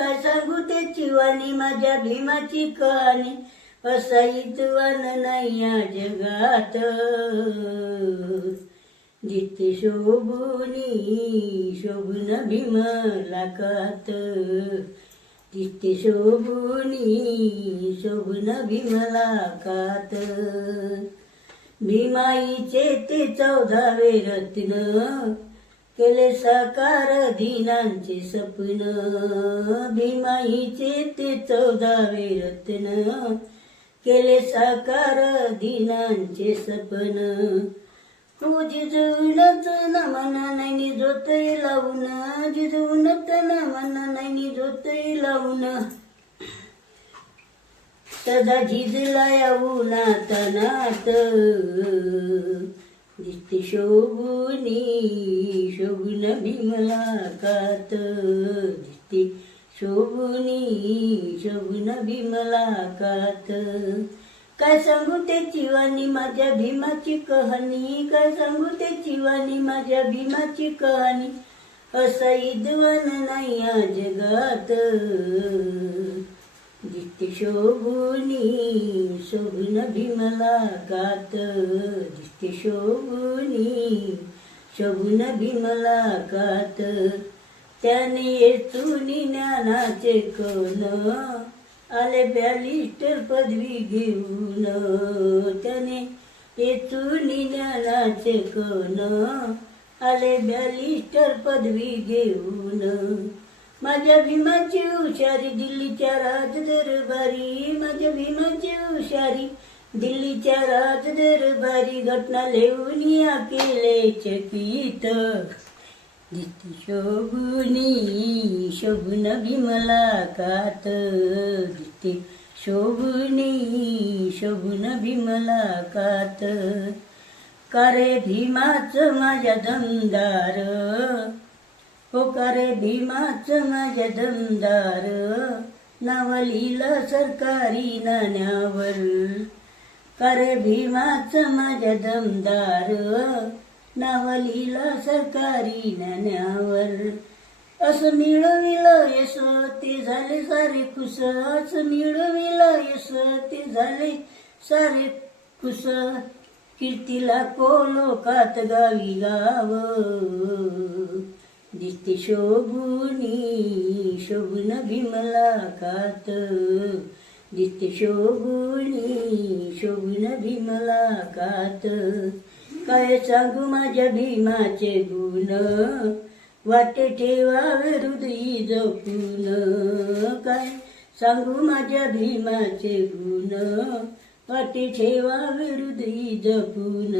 काय सांगू त्याची वाणी माझ्या भीमाची कहाणी, असा इतवान नाही या जगात. जिथे शोभुनी शोभून भीमला कात, जिथे शोभुनी शोभून भीमला कात. भीमाईचे ते 14वे रत्न, केले साकार दीनांचे स्वप्न. भीमाईचे ते 14वे रत्न, केले साकार दीनांचे स्वप्न. जिजवूनच नमन नाही जोतई लावून, जिजवूनच नमन नाही जोतई लावून. सदा झिजला या उन्हात नात, दिसते शोभुनी शोभून भीमला कात, दिसते शोभुनी शोभून भीमला कात. काय सांगू त्याची वाणी माझ्या भीमाची कहाणी, काय सांगू त्याची वाणी माझ्या भीमाची कहाणी, असा इदवान नाही या जगात. जिथे शोभुनी शोभून भीमला कात, जिथे शोभुनी शोभून भीमला कात. त्याने येथून ज्ञानाचे कण, आले बॅरिस्टर पदवी घेऊन. त्याने येथून ज्ञानाचे कण, आले बॅरिस्टर पदवी घेऊन. माझ्या भीमाची हुशारी दिल्लीच्या राजदरबारी, माझ्या भीमाची हुशारी दिल्लीच्या राजदरबारी. घटना लिहून या केले चकित, जिथे शोभुनी शोभून भीमला कात, जिथे शोभुनी शोभून भीमला कात. का रे भीमाच माझ्या दमदार, हो का रे भीमाच माझ्या दमदार. नाव लिहिलं सरकारी नाण्यावर, का रे भीमाच माझ्या दमदार. नाव लिहिलं सरकारी नाण्यावर. असं मिळविलं यश ते झाले सारे खुश, असं मिळविलं यश ते झाले सारे खुश. कीर्तीला लोकात गावी गाव, दिसते शोभुनी शोभून भीमला कात, दिसते शोभुनी शोभून भीमला कात. काय सांगू माझ्या भीमाचे गुण, वाटे ठेवावे हृदयी जपून. काय सांगू माझ्या भीमाचे गुण, वाटे ठेवावे हृदयी जपून.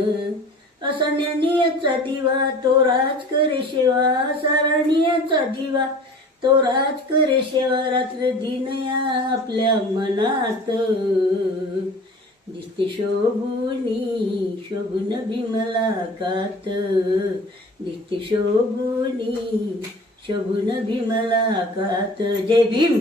असा ज्ञानीयाचा दिवा तो राज करे सेवा, साराणीयाचा दिवा तो राज करे सेवा. रात्र दिन या आपल्या मनात, दिसते शोभुनी शोभून भीमला कात, दिसते शोभुनी शोभून भीमला कात. जय भीम.